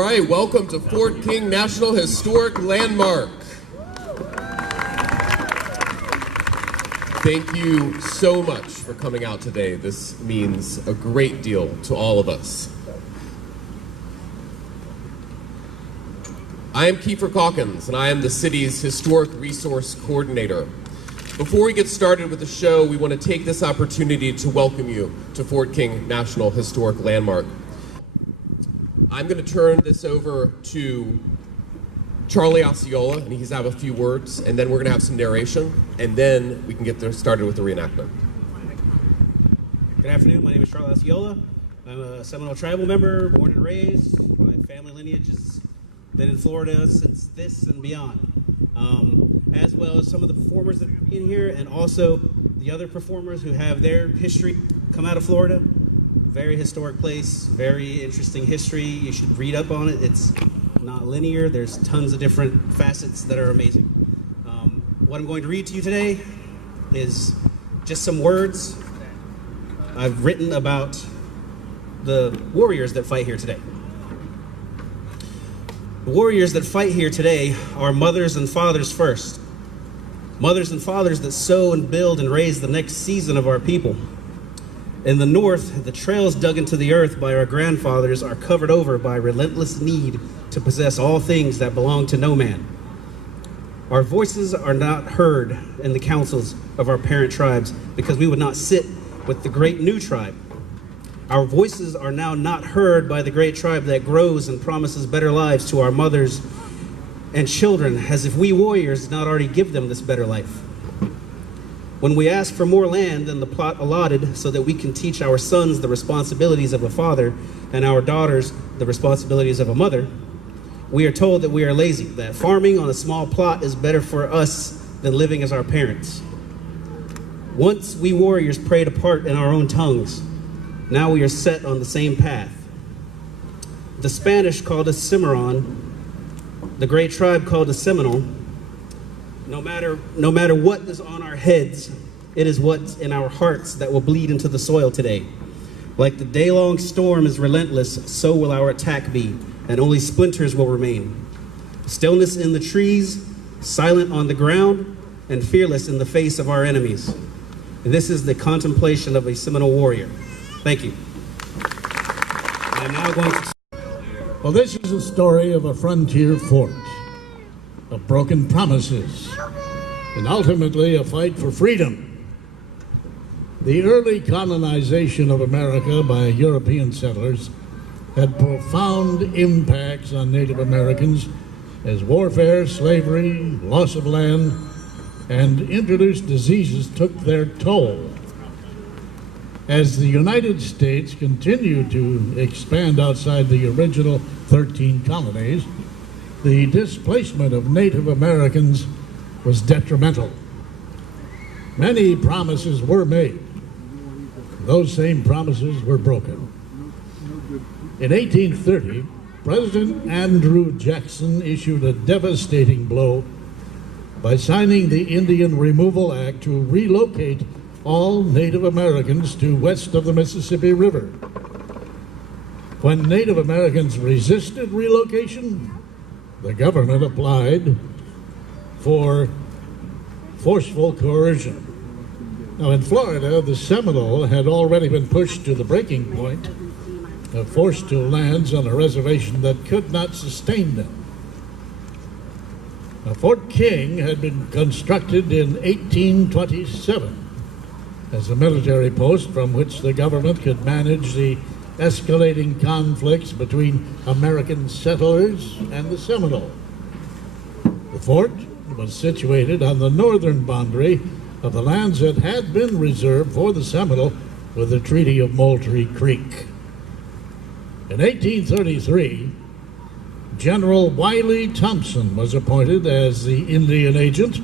All right, welcome to Fort King National Historic Landmark. Thank you so much for coming out today. This means a great deal to all of us. I am Kiefer Calkins, and I am the city's Historic Resource Coordinator. Before we get started with the show, we want to take this opportunity to welcome you to Fort King National Historic Landmark. I'm going to turn this over to Charlie Osceola, and he's going to have a few words, and then we're going to have some narration, and then we can get started with the reenactment. Good afternoon. My name is Charlie Osceola. I'm a Seminole tribal member, born and raised. My family lineage has been in Florida since this and beyond, as well as some of the performers that are in here, and also the other performers who have their history come out of Florida. Very historic place, very interesting history. You should read up on it. It's not linear. There's tons of different facets that are amazing. What I'm going to read to you today is just some words I've written about the warriors that fight here today. The warriors that fight here today are mothers and fathers first. Mothers and fathers that sow and build and raise the next season of our people. In the north, the trails dug into the earth by our grandfathers are covered over by relentless need to possess all things that belong to no man. Our voices are not heard in the councils of our parent tribes because we would not sit with the great new tribe. Our voices are now not heard by the great tribe that grows and promises better lives to our mothers and children, as if we warriors did not already give them this better life. When we ask for more land than the plot allotted so that we can teach our sons the responsibilities of a father and our daughters the responsibilities of a mother, we are told that we are lazy, that farming on a small plot is better for us than living as our parents. Once we warriors prayed apart in our own tongues, now we are set on the same path. The Spanish called us Cimarron, the great tribe called us Seminole. No matter what is on our heads, it is what's in our hearts that will bleed into the soil today. Like the day-long storm is relentless, so will our attack be, and only splinters will remain. Stillness in the trees, silent on the ground, and fearless in the face of our enemies. And this is the contemplation of a Seminole warrior. Thank you. I'm now going to... Well, this is a story of a frontier fort, of broken promises, and ultimately a fight for freedom. The early colonization of America by European settlers had profound impacts on Native Americans as warfare, slavery, loss of land, and introduced diseases took their toll. As the United States continued to expand outside the original 13 colonies, the displacement of Native Americans was detrimental. Many promises were made. Those same promises were broken. In 1830, President Andrew Jackson issued a devastating blow by signing the Indian Removal Act to relocate all Native Americans to west of the Mississippi River. When Native Americans resisted relocation, the government applied for forceful coercion. Now, in Florida, the Seminole had already been pushed to the breaking point, forced to lands on a reservation that could not sustain them. Now, Fort King had been constructed in 1827 as a military post from which the government could manage the escalating conflicts between American settlers and the Seminole. The fort was situated on the northern boundary of the lands that had been reserved for the Seminole with the Treaty of Moultrie Creek. In 1833, General Wiley Thompson was appointed as the Indian agent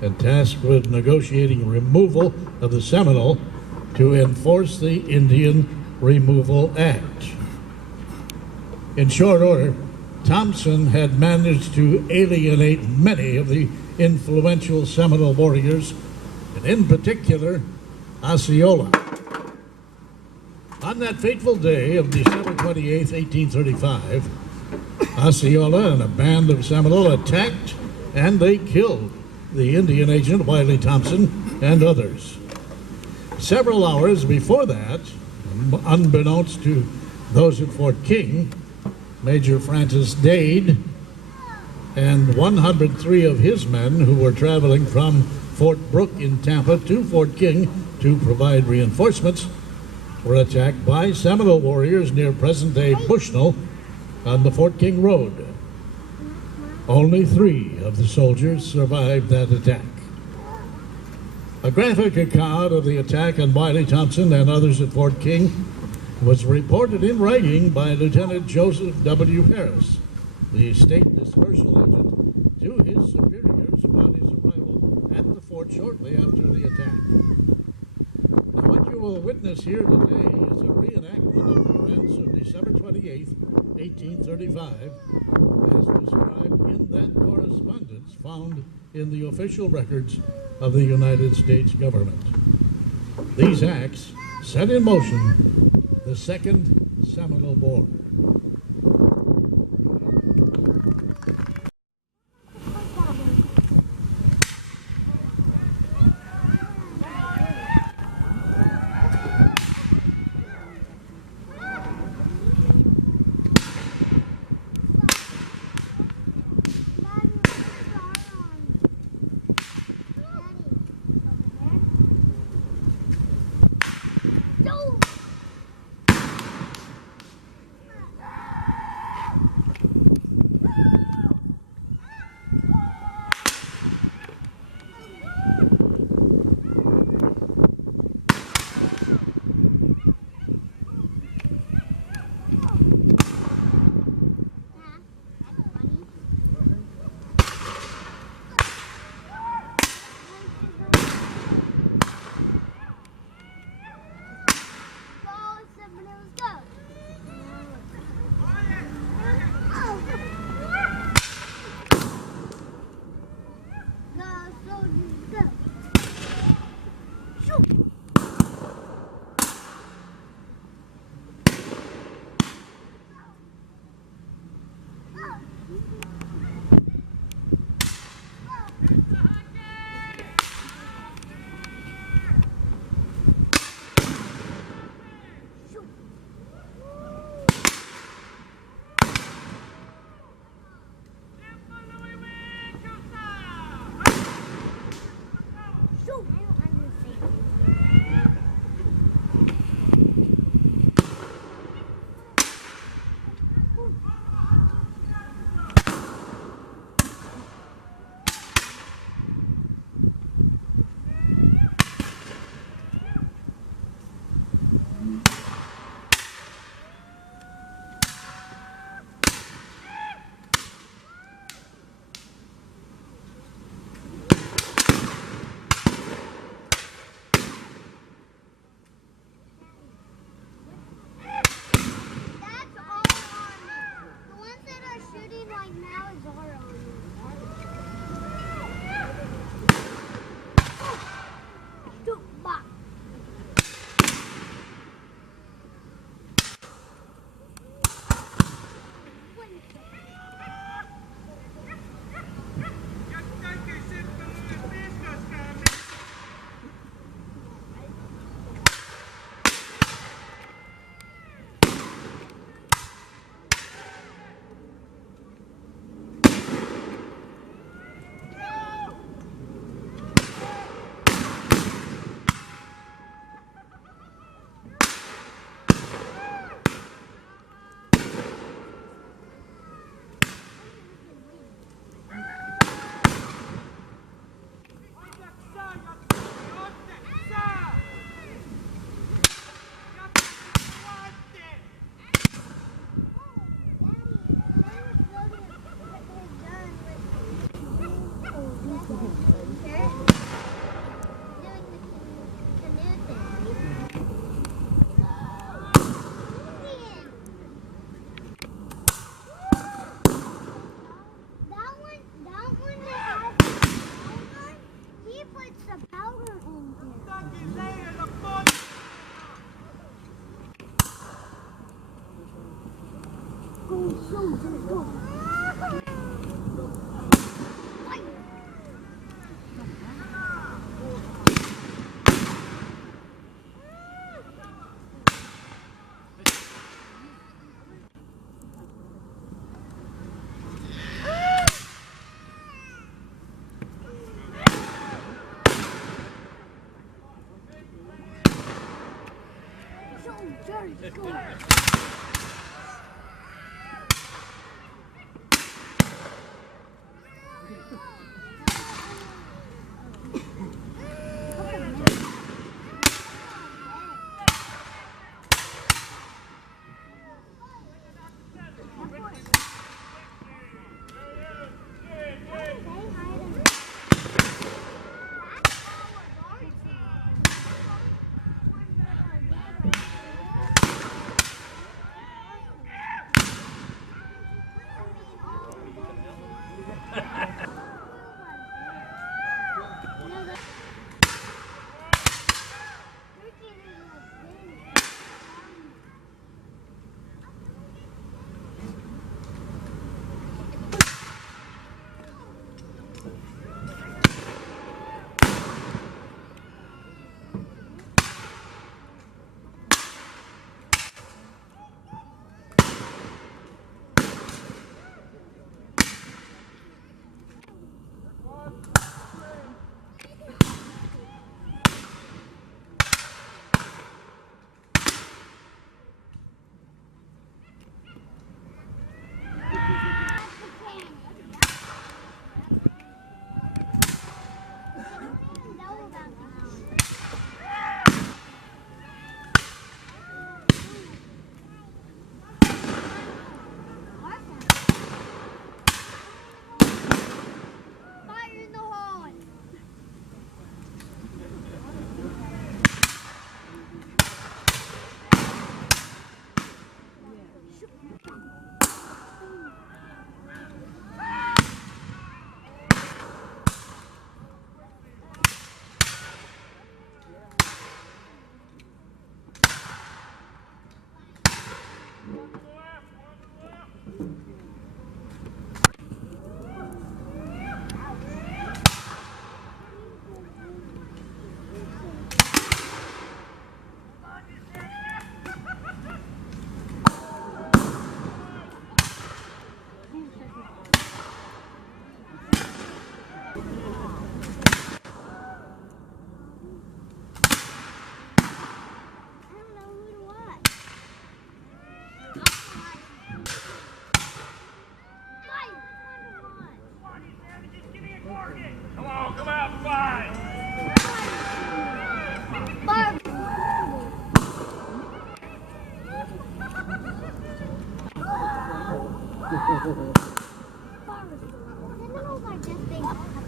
and tasked with negotiating removal of the Seminole to enforce the Indian Removal Act. In short order, Thompson had managed to alienate many of the influential Seminole warriors, and in particular, Osceola. On that fateful day of December 28, 1835, Osceola and a band of Seminole attacked and they killed the Indian agent Wiley Thompson and others. Several hours before that, unbeknownst to those at Fort King, Major Francis Dade and 103 of his men who were traveling from Fort Brooke in Tampa to Fort King to provide reinforcements were attacked by Seminole warriors near present-day Bushnell on the Fort King Road. Only 3 of the soldiers survived that attack. A graphic account of the attack on Wiley Thompson and others at Fort King was reported in writing by Lieutenant Joseph W. Harris, the state dispersal agent, to his superiors upon his arrival at the fort shortly after the attack. Now, what you will witness here today is a reenactment of the events of December 28, 1835, as described in that correspondence found in the official records of the United States government. These acts set in motion the Second Seminole War.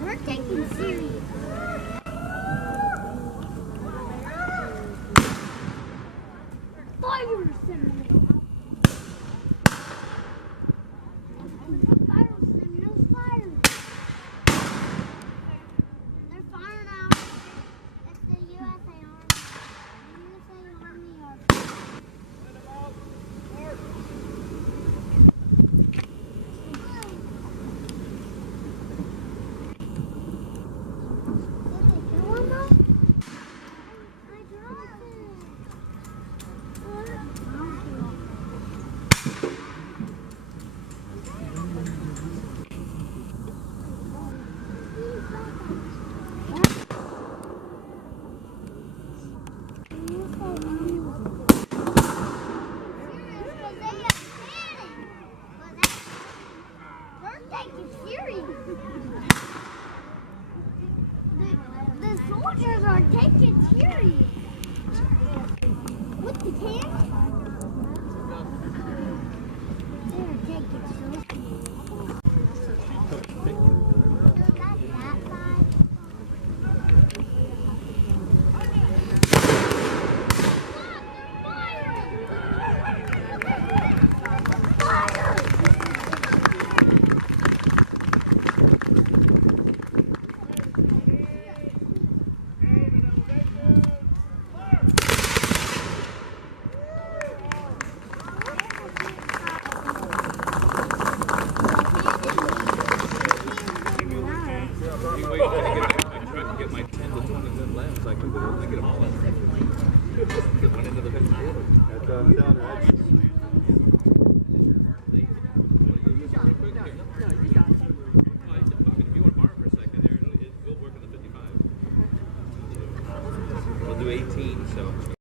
We're taking serious. Fire Seminoles! Fire Seminoles, fire! They're firing out. It's the USA Army. USA Army are... The soldiers are taking serious. With the tank? They're taking so you want to borrow for a second there, it will work on the 55. We'll do 18, so.